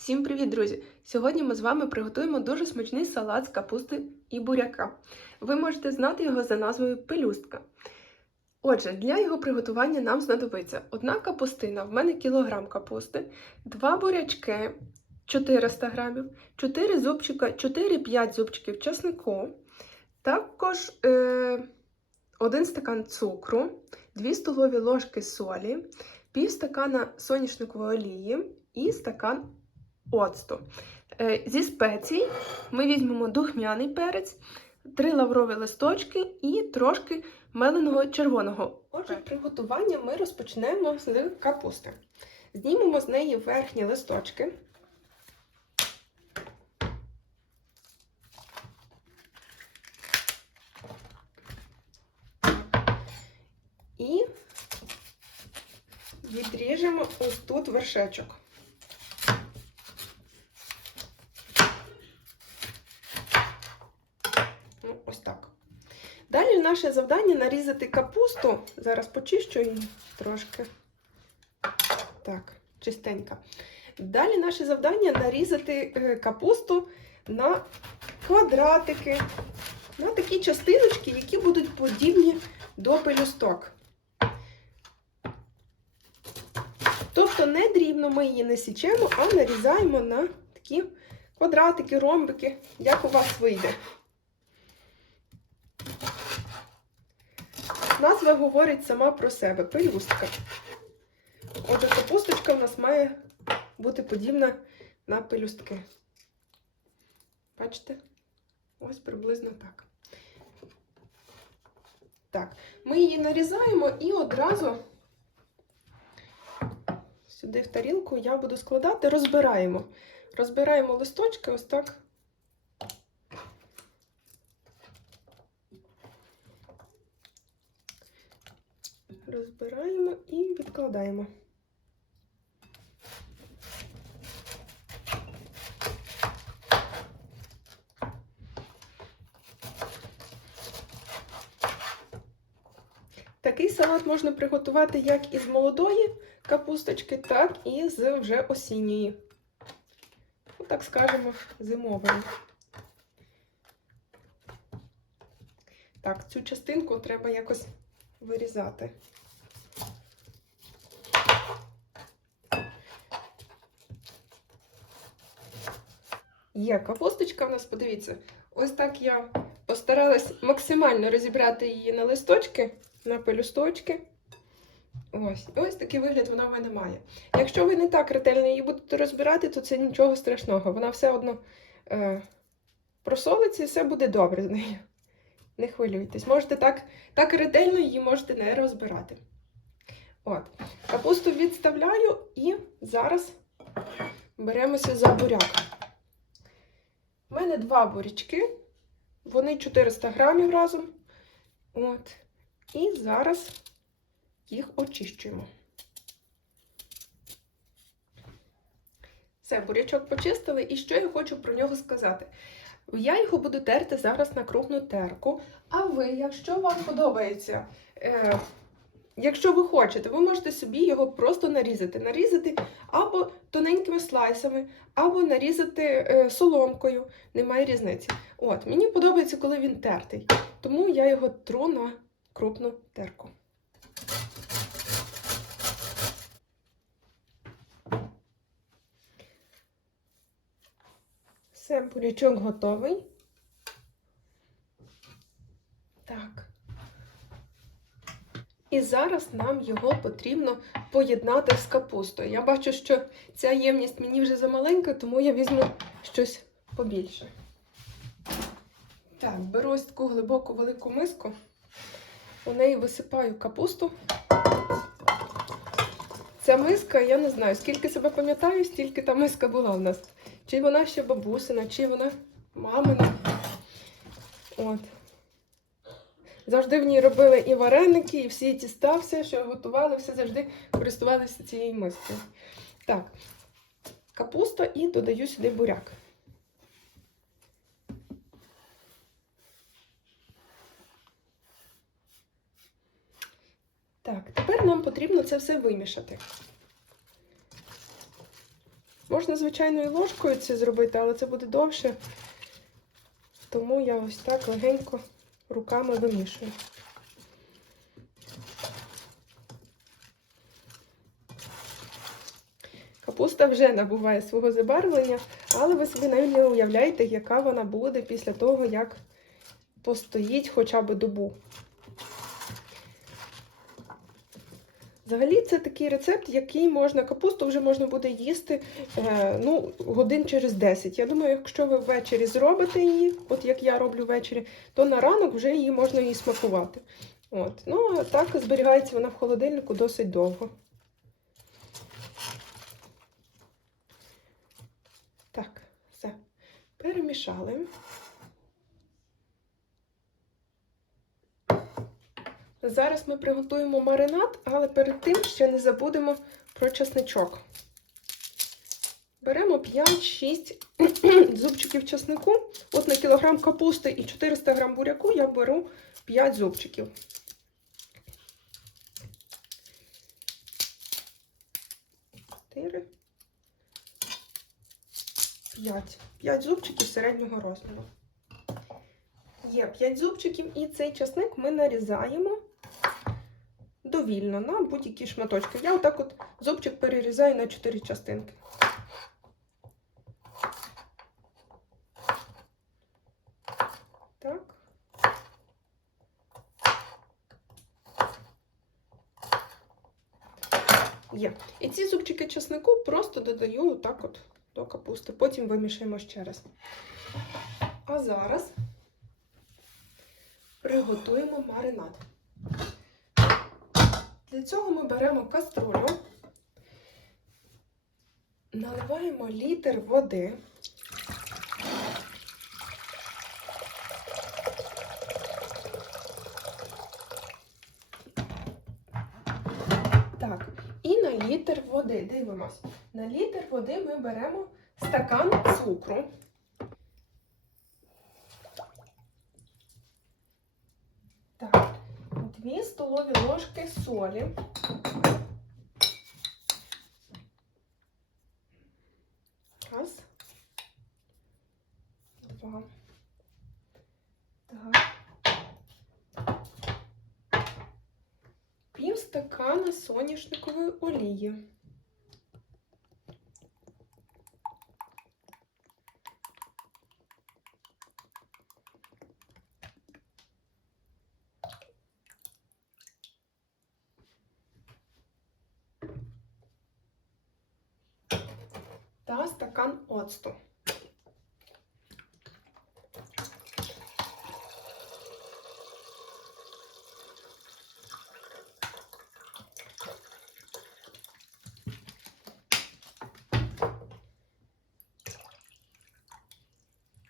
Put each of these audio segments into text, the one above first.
Всім привіт, друзі! Сьогодні ми з вами приготуємо дуже смачний салат з капусти і буряка. Ви можете знати його за назвою пелюстка. Отже, для його приготування нам знадобиться одна капустина, в мене кілограм капусти, два бурячки 400 грамів, 4 зубчика, 4-5 зубчиків часнику, також е, 1 стакан цукру, 2 столові ложки солі, пів стакана соняшникової олії і стакан оцту. Е, Зі спецій ми візьмемо духмяний перець, три лаврові листочки і трошки меленого червоного. Отже, приготування ми розпочнемо з капусти. Знімемо з неї верхні листочки. І відріжемо ось тут вершечок. Ну, ось так. Далі наше завдання нарізати капусту. Зараз почищу її трошки. Так, чистенька. Далі наше завдання нарізати е, капусту на квадратики, на такі частиночки, які будуть подібні до пелюсток. Тобто не дрібно ми її не січемо, а нарізаємо на такі квадратики, ромбики, як у вас вийде. Назва говорить сама про себе пелюстка. Отже, капусточка в нас має бути подібна на пелюстки. Бачите? Ось приблизно так. Так, ми її нарізаємо і одразу сюди в тарілку я буду складати, розбираємо. Розбираємо листочки ось так. Розбираємо і відкладаємо. Такий салат можна приготувати як із молодої капусточки, так і з вже осінньої. Ну, так скажемо, зимової. Так, цю частинку треба якось вирізати. Є капусточка в нас, подивіться, ось так я постаралась максимально розібрати її на листочки, на пелюсточки. Ось, ось такий вигляд вона в мене має. Якщо ви не так ретельно її будете розбирати, то це нічого страшного. Вона все одно е, просолиться і все буде добре з нею. Не хвилюйтесь. Можете так, так ретельно її можете не розбирати. От. Капусту відставляю і зараз беремося за буряк. У мене два бурячки, вони 400 грамів разом. От. І зараз їх очищуємо. Все, бурячок почистили, і що я хочу про нього сказати? Я його буду терти зараз на крупну терку. А ви, якщо вам подобається, е, якщо ви хочете, ви можете собі його просто нарізати. Нарізати або тоненькими слайсами, або нарізати е, соломкою, немає різниці. От, Мені подобається, коли він тертий, тому я його тру на крупну терку. Все, бурячок готовий. Так. І зараз нам його потрібно поєднати з капустою. Я бачу, що ця ємність мені вже замаленька, тому я візьму щось побільше. Так, беру ось таку глибоку велику миску, у неї висипаю капусту. Ця миска, я не знаю, скільки себе пам'ятаю, стільки та миска була в нас. Чи вона ще бабусина, чи вона мамина. От. Завжди в ній робили і вареники, і всі тіста, все, що готували, все завжди користувалися цією мискою. Так, капуста і додаю сюди буряк. Так, тепер нам потрібно це все вимішати. Можна звичайною ложкою це зробити, але це буде довше. Тому я ось так легенько руками вимішую. Капуста вже набуває свого забарвлення, але ви собі навіть не уявляєте, яка вона буде після того, як постоїть хоча б добу. Взагалі, це такий рецепт, який можна капусту вже можна буде їсти е, ну, годин через 10. Я думаю, якщо ви ввечері зробите її, от як я роблю ввечері, то на ранок вже її можна і смакувати. От. Ну, так зберігається вона в холодильнику досить довго. Так, все. Перемішали. Зараз ми приготуємо маринад, але перед тим ще не забудемо про чесничок. Беремо 5-6 зубчиків чеснику. От на кілограм капусти і 400 грам буряку я беру 5 зубчиків. Чотири. 5. 5 зубчиків середнього розміру. Є 5 зубчиків, і цей часник ми нарізаємо довільно на будь-які шматочки. Я отак от зубчик перерізаю на 4 частинки. Так. Є. І ці зубчики часнику просто додаю отак от до капусти. Потім вимішаємо ще раз. А зараз приготуємо маринад. Для цього ми беремо каструлю, наливаємо літр води. Так, і на літр води дивимось. На літр води ми беремо стакан цукру. Так, дві столові ложки солі. Раз. Два. Так. Пів стакана соняшникової олії. Та стакан оцту.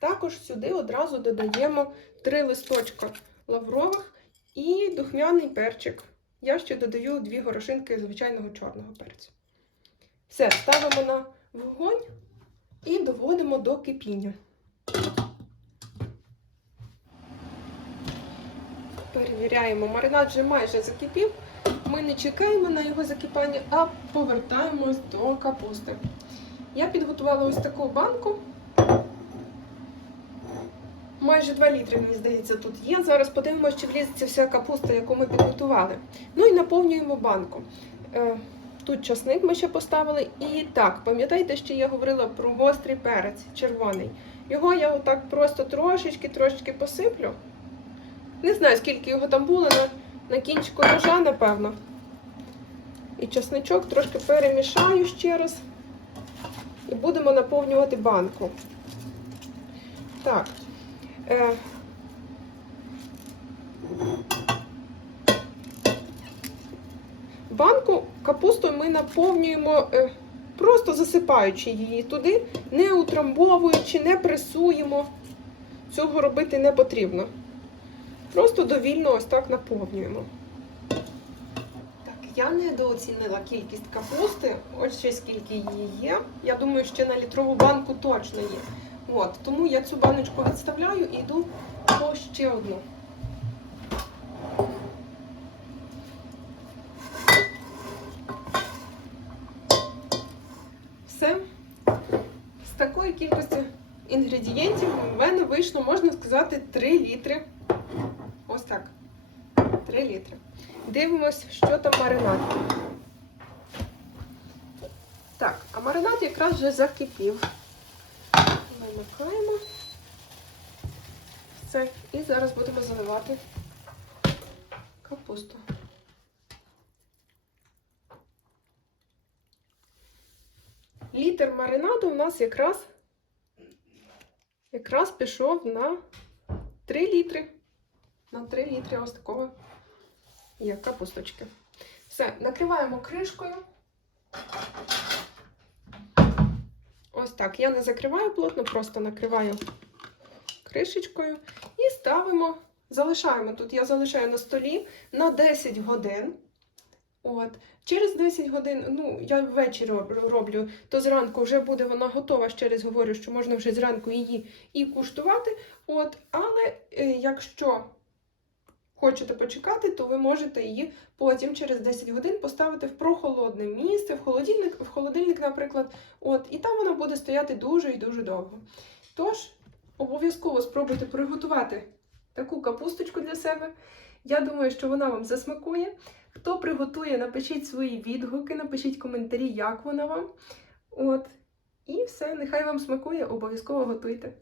Також сюди одразу додаємо три листочка лаврових і духмяний перчик. Я ще додаю дві горошинки звичайного чорного перцю. Все, ставимо на вогонь і доводимо до кипіння. Перевіряємо, маринад вже майже закипів. Ми не чекаємо на його закипання, а повертаємось до капусти. Я підготувала ось таку банку. Майже 2 літри, мені здається, тут є. Зараз подивимося, чи влізеться вся капуста, яку ми підготували. Ну і наповнюємо банку. Тут часник ми ще поставили. І так, пам'ятаєте, що я говорила про гострий перець червоний. Його я отак просто трошечки-трошечки посиплю. Не знаю, скільки його там було, на, на кінчику ножа, напевно. І часничок трошки перемішаю ще раз. І будемо наповнювати банку. Так. Е, Банку капустою ми наповнюємо, е, просто засипаючи її туди, не утрамбовуючи, не пресуємо. Цього робити не потрібно. Просто довільно ось так наповнюємо. Я недооцінила кількість капусти. Ось ще скільки її є. Я думаю, ще на літрову банку точно є. От, тому я цю баночку відставляю і йду по ще одну. Все, З такої кількості інгредієнтів в мене вийшло, можна сказати, 3 літри. Ось так. 3 літри. Дивимось, що там маринад. Так, а маринад якраз вже закипів. Вимикаємо. Все. І зараз будемо заливати капусту. Літр маринаду у нас якраз, якраз пішов на 3 літри. На 3 літри ось такого є капусточки. Все, накриваємо кришкою. Ось так. Я не закриваю плотно, просто накриваю кришечкою і ставимо, залишаємо тут, я залишаю на столі на 10 годин. От. Через 10 годин, ну, я ввечері роблю, то зранку вже буде вона готова. Ще раз говорю, що можна вже зранку її і куштувати. От. Але е, якщо хочете почекати, то ви можете її потім через 10 годин поставити в прохолодне місце, в холодильник, в холодильник, наприклад, от, і там вона буде стояти дуже і дуже довго. Тож, обов'язково спробуйте приготувати таку капусточку для себе. Я думаю, що вона вам засмакує. Хто приготує, напишіть свої відгуки, напишіть коментарі, як вона вам. От. І все, нехай вам смакує, обов'язково готуйте.